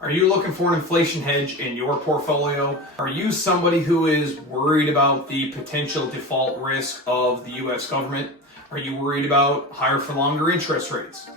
Are you looking for an inflation hedge in your portfolio? Are you somebody who is worried about the potential default risk of the US government? Are you worried about higher for longer interest rates?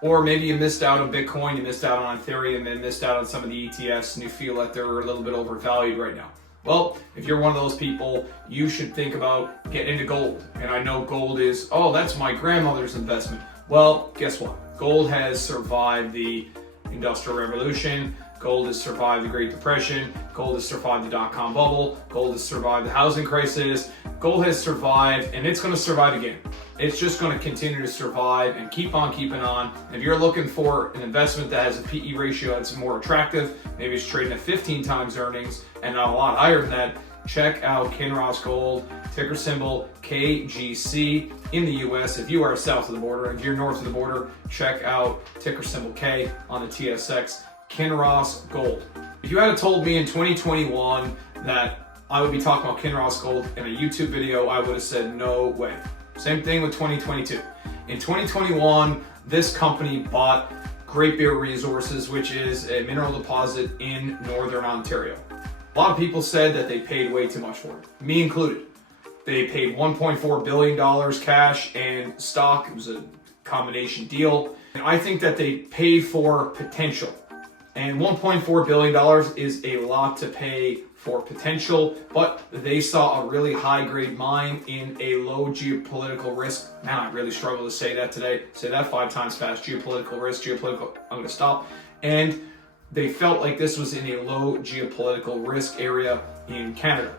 Or maybe you missed out on Bitcoin, you missed out on Ethereum, and missed out on some of the ETFs, and you feel that they're a little bit overvalued right now. Well, if you're one of those people, you should think about getting into gold. And I know gold is, oh, that's my grandmother's investment. Well, guess what? Gold has survived the Industrial Revolution. Gold has survived the Great Depression. Gold has survived the dot-com bubble. Gold has survived the housing crisis. Gold has survived, and it's going to survive again. It's just going to continue to survive and keep on keeping on. If you're looking for an investment that has a PE ratio that's more attractive, maybe it's trading at 15 times earnings and not a lot higher than that, check out Kinross Gold, ticker symbol KGC in the US. If you are south of the border, if you're north of the border, check out ticker symbol K on the TSX, Kinross Gold. If you had told me in 2021 that I would be talking about Kinross Gold in a YouTube video, I would have said no way. Same thing with 2022. In 2021, this company bought Great Bear Resources, which is a mineral deposit in Northern Ontario. A lot of people said that they paid way too much for it, me included. They paid $1.4 billion cash and stock. It was a combination deal. And I think that they paid for potential. And $1.4 billion is a lot to pay for potential, but they saw a really high-grade mine in a low geopolitical risk. Man, I really struggle to say that today. Say that 5 times fast. Geopolitical risk, geopolitical, I'm gonna stop. And they felt like this was in a low geopolitical risk area in Canada.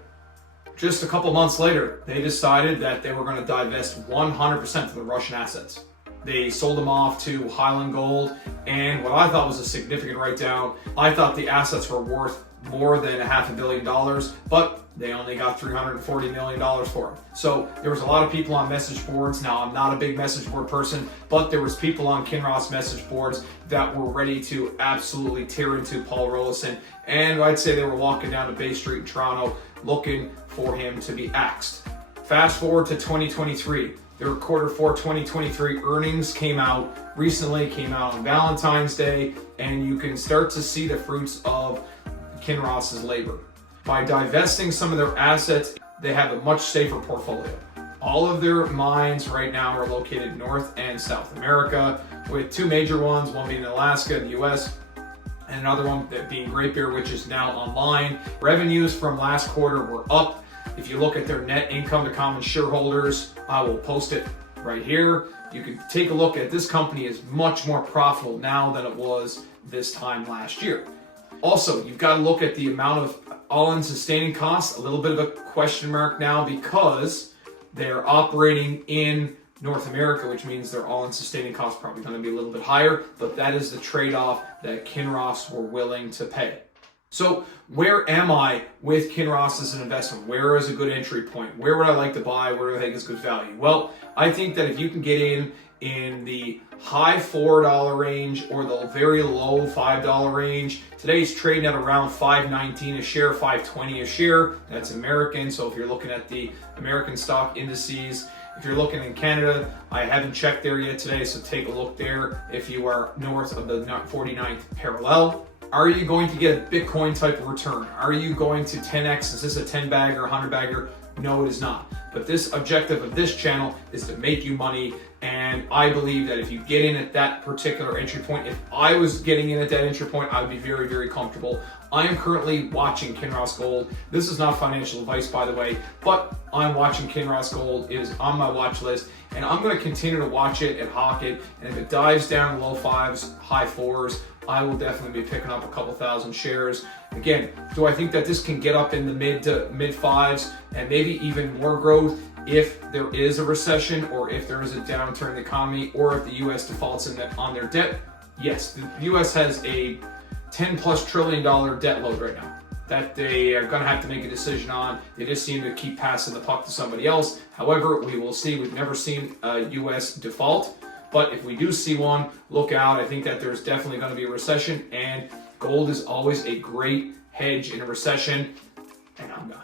Just a couple months later, they decided that they were going to divest 100% of the Russian assets. They sold them off to Highland Gold, and what I thought was a significant write-down. I thought the assets were worth more than $500 million, but they only got $340 million for them. So there was a lot of people on message boards. Now, I'm not a big message board person, but there was people on Kinross message boards that were ready to absolutely tear into Paul Rollison. And I'd say they were walking down to Bay Street in Toronto looking for him to be axed. Fast forward to 2023. Their quarter 4 2023 earnings came out on Valentine's Day, and you can start to see the fruits of Kinross's labor. By divesting some of their assets, they have a much safer portfolio. All of their mines right now are located in North and South America, with 2 major ones, one being in Alaska in the US, and another one that being Great Bear, which is now online. Revenues from last quarter were up. If you look at their net income to common shareholders, I will post it right here. You can take a look at this company is much more profitable now than it was this time last year. Also, you've got to look at the amount of all-in sustaining costs, a little bit of a question mark now because they're operating in North America, which means their all-in sustaining costs probably going to be a little bit higher, but that is the trade-off that Kinross were willing to pay. So where am I with Kinross as an investment? Where is a good entry point? Where would I like to buy? Where do I think is good value? Well, I think that if you can get in the high $4 range or the very low $5 range, today's trading at around $5.19 a share, $5.20 a share. That's American. So if you're looking at the American stock indices, if you're looking in Canada, I haven't checked there yet today, so take a look there if you are north of the 49th parallel. Are you going to get a Bitcoin type of return? Are you going to 10x? Is this a 10 bagger, 100 bagger? No, it is not. But this objective of this channel is to make you money. And I believe that if you get in at that particular entry point, if I was getting in at that entry point, I would be very, very comfortable. I am currently watching Kinross Gold. This is not financial advice, by the way, but I'm watching Kinross Gold. It is on my watch list, and I'm going to continue to watch it and hawk it. And if it dives down low 5s, high 4s, I will definitely be picking up a couple thousand shares. Again, do I think that this can get up in the mid 5s and maybe even more growth if there is a recession or if there is a downturn in the economy or if the US defaults on their debt? Yes, the US has a $10+ trillion debt load right now that they are going to have to make a decision on. They just seem to keep passing the puck to somebody else. However, we will see. We've never seen a US default. But if we do see one, look out. I think that there's definitely going to be a recession, and gold is always a great hedge in a recession. And I'm done.